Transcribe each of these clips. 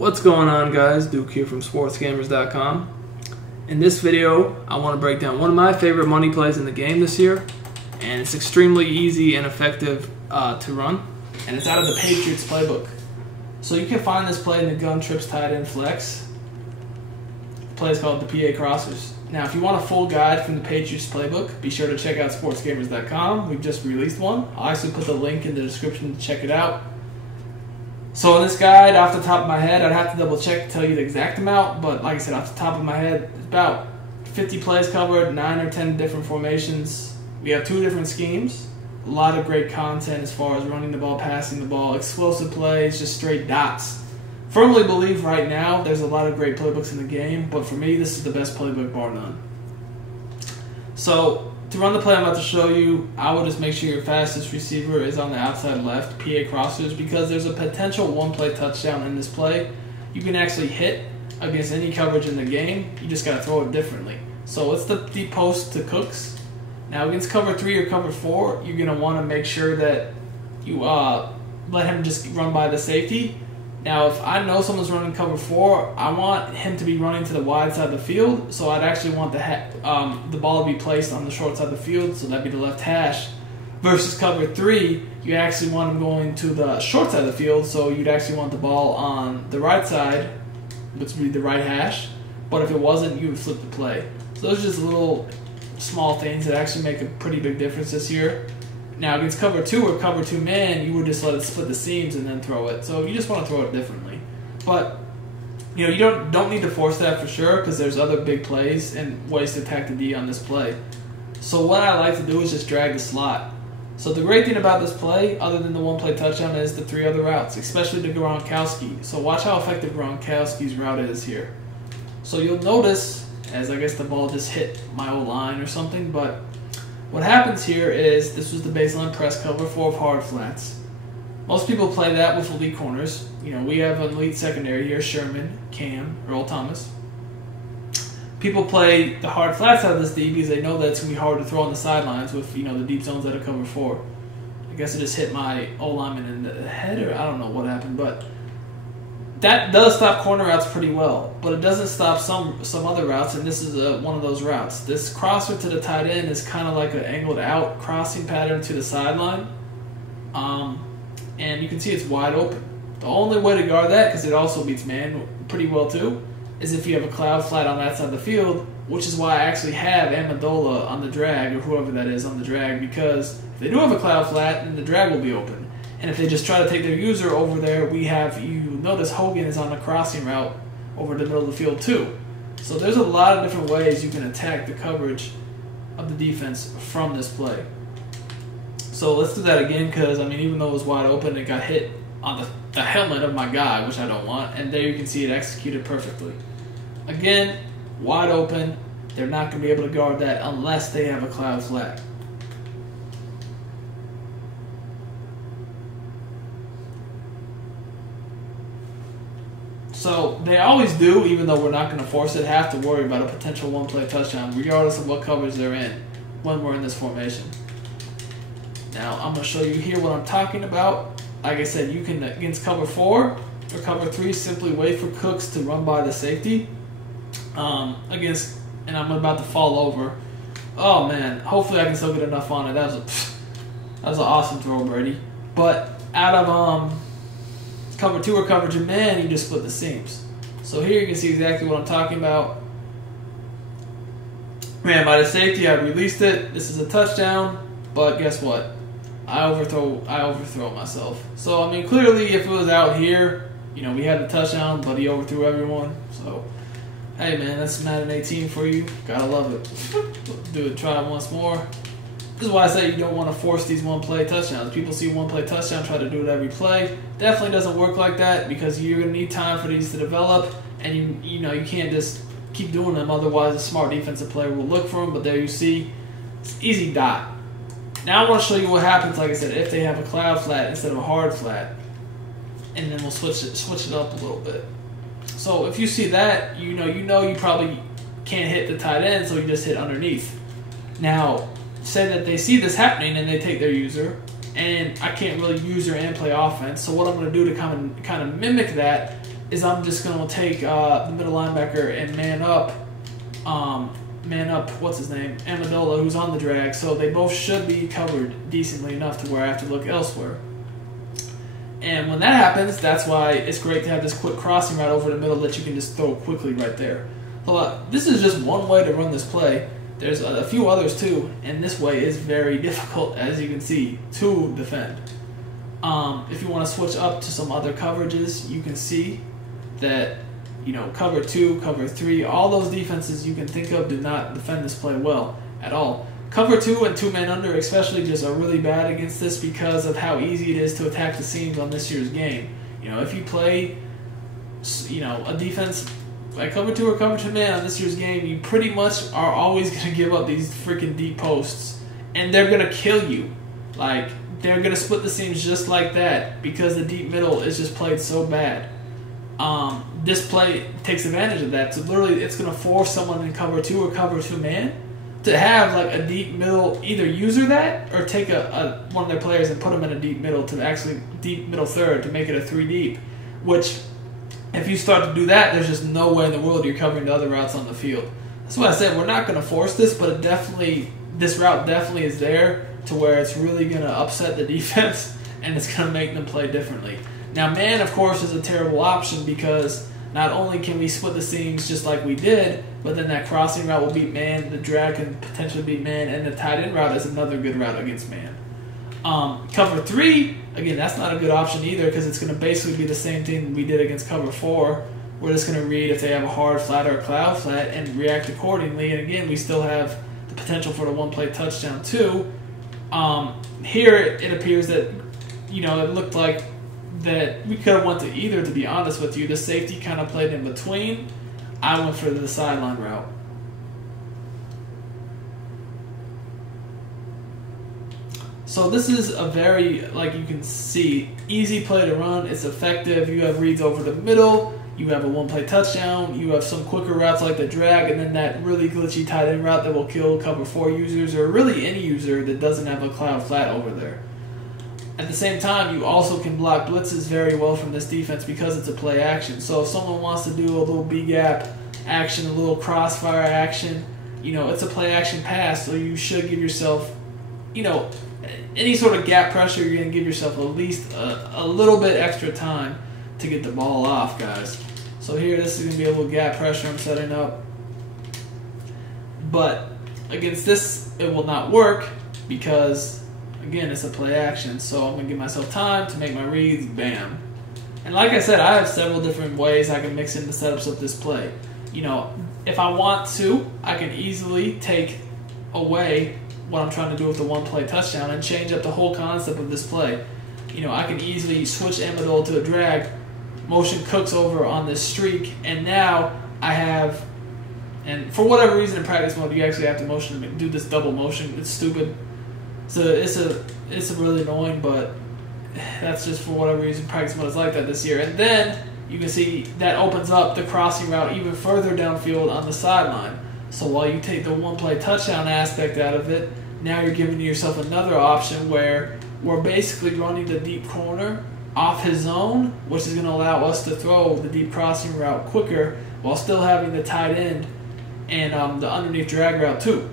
What's going on, guys? Duke here from Sportsgamerz.com. In this video, I want to break down one of my favorite money plays in the game this year, and it's extremely easy and effective to run, and it's out of the Patriots playbook. So you can find this play in the gun trips tight end flex. The play is called the PA Crossers. Now, if you want a full guide from the Patriots playbook, be sure to check out Sportsgamerz.com. We've just released one. I'll actually put the link in the description to check it out. So in this guide, off the top of my head, I'd have to double check to tell you the exact amount, but like I said, off the top of my head, it's about 50 plays covered, 9 or 10 different formations. We have 2 different schemes, a lot of great content as far as running the ball, passing the ball, explosive plays, just straight dots. Firmly believe right now there's a lot of great playbooks in the game, but for me, this is the best playbook bar none. So to run the play I'm about to show you, I would just make sure your fastest receiver is on the outside left, PA Crossers, because there's a potential one-play touchdown in this play. You can actually hit against any coverage in the game. You just got to throw it differently. So it's the deep post to Cooks. Now against cover 3 or cover 4, you're going to want to make sure that you let him just run by the safety. Now, if I know someone's running cover 4, I want him to be running to the wide side of the field, so I'd actually want the ball to be placed on the short side of the field, so that'd be the left hash. Versus cover 3, you actually want him going to the short side of the field, so you'd actually want the ball on the right side, which would be the right hash, but if it wasn't, you would flip the play. So those are just little small things that actually make a pretty big difference this year. Now against cover 2 or cover 2 man, you would just let it split the seams and then throw it. So you just want to throw it differently. But you don't need to force that for sure, because there's other big plays and ways to attack the D on this play. So what I like to do is just drag the slot. So the great thing about this play, other than the one-play touchdown, is the 3 other routes, especially to Gronkowski. So watch how effective Gronkowski's route is here. So you'll notice, as I guess the ball just hit my old line or something, but what happens here is this was the baseline press cover 4 of hard flats. Most people play that with elite corners. We have an elite secondary here, Sherman, Cam, Earl Thomas. People play the hard flats out of this D because they know that it's going to be hard to throw on the sidelines with the deep zones out of cover 4. I guess it just hit my old lineman in the head, or I don't know what happened, but that does stop corner routes pretty well, but it doesn't stop some other routes, and this is one of those routes. This crosser to the tight end is kind of like an angled out crossing pattern to the sideline, and you can see it's wide open. The only way to guard that, because it also beats man pretty well too, is if you have a cloud flat on that side of the field, which is why I actually have Amendola on the drag, or whoever that is on the drag, because if they do have a cloud flat, then the drag will be open. And if they just try to take their user over there, you notice Hogan is on a crossing route over the middle of the field too. So there's a lot of different ways you can attack the coverage of the defense from this play. So let's do that again, because even though it was wide open, it got hit on the helmet of my guy, which I don't want, and there you can see it executed perfectly. Again, wide open, they're not going to be able to guard that unless they have a cloud flat. So they always do, even though we're not going to force it, have to worry about a potential one-play touchdown, regardless of what coverage they're in when we're in this formation. Now, I'm going to show you here what I'm talking about. Like I said, you can, against cover 4 or cover 3, simply wait for Cooks to run by the safety. And I'm about to fall over. Oh, man. Hopefully I can still get enough on it. That was an awesome throw, Brady. But out of cover 2 or coverage of man, you just split the seams. So here you can see exactly what I'm talking about. Ran by the safety, I released it. This is a touchdown, but guess what? I overthrow myself. So clearly, if it was out here, we had the touchdown, but he overthrew everyone. So hey man, that's Madden 18 for you. Gotta love it. Try it once more. This is why I say you don't want to force these one-play touchdowns. People see one-play touchdown, try to do it every play. Definitely doesn't work like that, because you're going to need time for these to develop, and you can't just keep doing them. Otherwise, a smart defensive player will look for them. But there you see, it's easy dot. Now I want to show you what happens, like I said, if they have a cloud flat instead of a hard flat, and then we'll switch it up a little bit. So if you see that, you probably can't hit the tight end, so you just hit underneath. Now, say that they see this happening and they take their user, and I can't really user and play offense. So what I'm going to do to kind of mimic that is I'm just going to take the middle linebacker and man up, what's his name, Amendola, who's on the drag. So they both should be covered decently enough to where I have to look elsewhere. And when that happens, that's why it's great to have this quick crossing route over the middle that you can just throw quickly right there. So this is just one way to run this play. There's a few others too, and this way is very difficult, as you can see, to defend. If you want to switch up to some other coverages, you can see that, you know, cover 2, cover 3, all those defenses you can think of do not defend this play well at all. Cover 2 and 2-man under especially just are really bad against this because of how easy it is to attack the seams on this year's game. You know, if you play, you know, a defense like cover 2 or cover 2-man on this year's game, you pretty much are always going to give up these freaking deep posts, and they're going to kill you. Like, they're going to split the seams just like that because the deep middle is just played so bad. This play takes advantage of that. So literally, it's going to force someone in cover 2 or cover 2-man to have like a deep middle, either user that or take one of their players and put them in a deep middle to actually deep middle third to make it a 3 deep. Which, if you start to do that, there's just no way in the world you're covering the other routes on the field. That's why I said we're not going to force this, but this route definitely is there to where it's really going to upset the defense and it's going to make them play differently. Now, man, of course, is a terrible option because not only can we split the seams just like we did, but then that crossing route will beat man, the drag can potentially beat man, and the tight end route is another good route against man. Cover 3, again, that's not a good option either because it's going to basically be the same thing we did against cover 4. We're just going to read if they have a hard flat or a cloud flat and react accordingly. And again, we still have the potential for the one-play touchdown too. Here it appears that, you know, it looked like that we could have went to either, to be honest with you. The safety kind of played in between. I went for the sideline route. So this is a very, like you can see, easy play to run. It's effective. You have reads over the middle. You have a one-play touchdown. You have some quicker routes like the drag, and then that really glitchy tight end route that will kill cover 4 users, or really any user that doesn't have a cloud flat over there. At the same time, you also can block blitzes very well from this defense because it's a play action. So if someone wants to do a little B-gap action, a little crossfire action, you know, it's a play action pass, so you should give yourself, you know, any sort of gap pressure, you're going to give yourself at least a little bit extra time to get the ball off, guys. So here, this is going to be a little gap pressure I'm setting up. But against this, it will not work because, again, it's a play action. So I'm going to give myself time to make my reads, bam. And like I said, I have several different ways I can mix in the setups of this play. You know, if I want to, I can easily take away what I'm trying to do with the one-play touchdown and change up the whole concept of this play. You know, I can easily switch Amendola to a drag, motion Cooks over on this streak, and now I have, and for whatever reason in practice mode, you actually have to motion do this double motion. It's stupid. So it's really annoying, but that's just for whatever reason practice mode is like that this year. And then you can see that opens up the crossing route even further downfield on the sideline. So while you take the one-play touchdown aspect out of it, now you're giving yourself another option where we're basically running the deep corner off his zone, which is going to allow us to throw the deep crossing route quicker while still having the tight end and the underneath drag route too.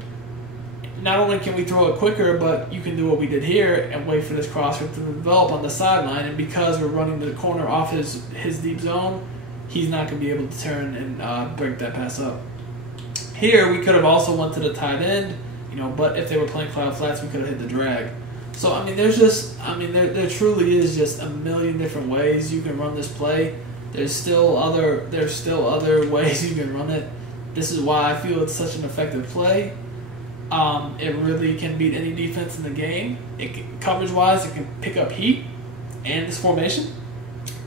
Not only can we throw it quicker, but you can do what we did here and wait for this cross route to develop on the sideline. And because we're running the corner off his deep zone, he's not going to be able to turn and break that pass up. Here, we could have also went to the tight end, you know, but if they were playing cloud flats, we could have hit the drag. So, I mean, there truly is just a million different ways you can run this play. There's still other ways you can run it. This is why I feel it's such an effective play. It really can beat any defense in the game. Coverage-wise, it can pick up heat, and this formation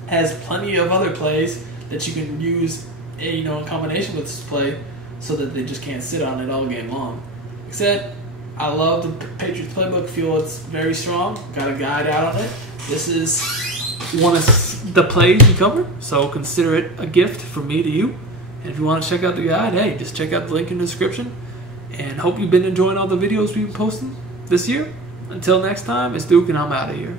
has plenty of other plays that you can use, you know, in combination with this play, so that they just can't sit on it all game long. Like I said, I love the Patriots playbook. Feel it's very strong. Got a guide out on it. This is one of the plays you cover, so consider it a gift from me to you. And if you want to check out the guide, hey, just check out the link in the description. And hope you've been enjoying all the videos we've been posting this year. Until next time, it's Duke, and I'm out of here.